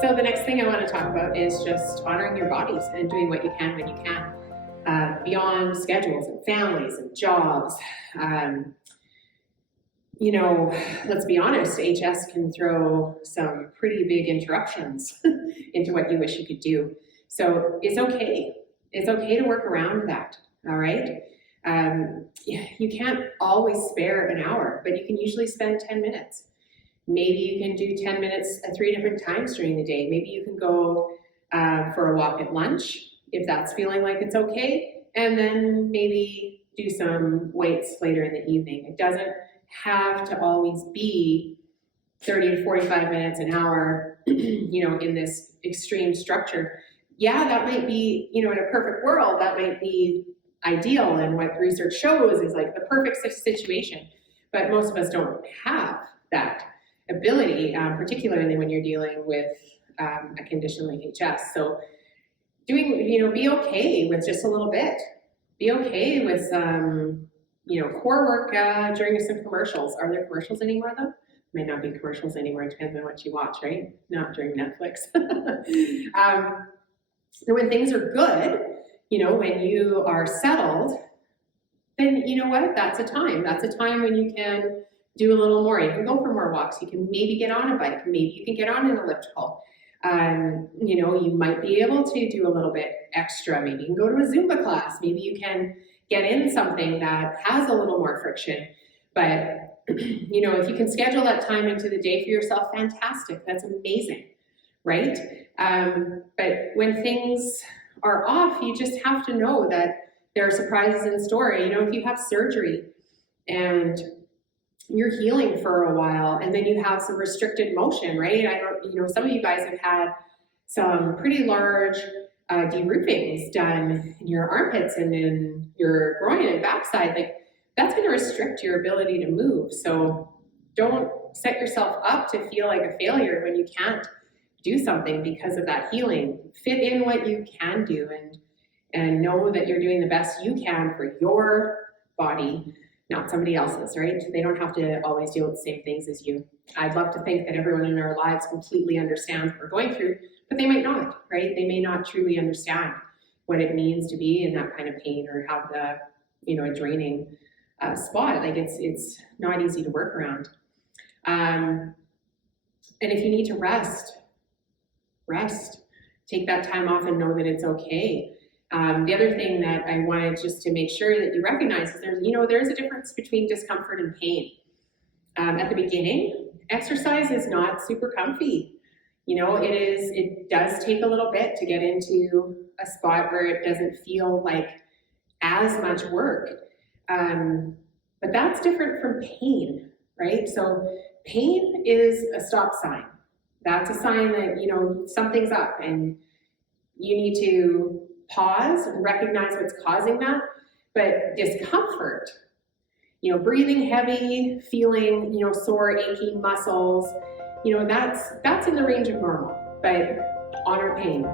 So the next thing I want to talk about is just honoring your bodies and doing what you can when you can, beyond schedules and families and jobs. Let's be honest, HS can throw some pretty big interruptions into what you wish you could do. So it's okay. It's okay to work around that, all right? You can't always spare an hour, but you can usually spend 10 minutes. Maybe you can do 10 minutes at 3 different times during the day. Maybe you can go for a walk at lunch, if that's feeling like it's okay, and then maybe do some weights later in the evening. It doesn't have to always be 30 to 45 minutes, an hour, in this extreme structure. Yeah, that might be, in a perfect world, that might be ideal, and what research shows is like the perfect situation. But most of us don't have that ability, particularly when you're dealing with a condition like HS. So be okay with just a little bit. Be okay with core work during some commercials. Are there commercials anymore though? Might not be commercials anymore, it depends on what you watch, right? Not during Netflix. When things are good, when you are settled, then you know what? That's a time. That's a time when you can do a little more. You can go for more walks. You can maybe get on a bike. Maybe you can get on an elliptical. You might be able to do a little bit extra. Maybe you can go to a Zumba class. Maybe you can get in something that has a little more friction. But, if you can schedule that time into the day for yourself, fantastic. That's amazing, right? But when things are off, you just have to know that there are surprises in store. If you have surgery and you're healing for a while and then you have some restricted motion, right? Some of you guys have had some pretty large de-roofings done in your armpits and in your groin and backside. Like, that's going to restrict your ability to move. So don't set yourself up to feel like a failure when you can't do something because of that healing. Fit in what you can do and know that you're doing the best you can for your body, not somebody else's, right? They don't have to always deal with the same things as you. I'd love to think that everyone in our lives completely understands what we're going through, but they might not, right? They may not truly understand what it means to be in that kind of pain or have a draining spot. Like, it's not easy to work around. And if you need to rest. Take that time off and know that it's okay. The other thing that I wanted just to make sure that you recognize is there's a difference between discomfort and pain. At the beginning, exercise is not super comfy. It does take a little bit to get into a spot where it doesn't feel like as much work. But that's different from pain, right? So pain is a stop sign. That's a sign that, something's up and you need to pause and recognize what's causing that. But discomfort, breathing heavy, feeling, sore, aching muscles, that's in the range of normal, but honor pain.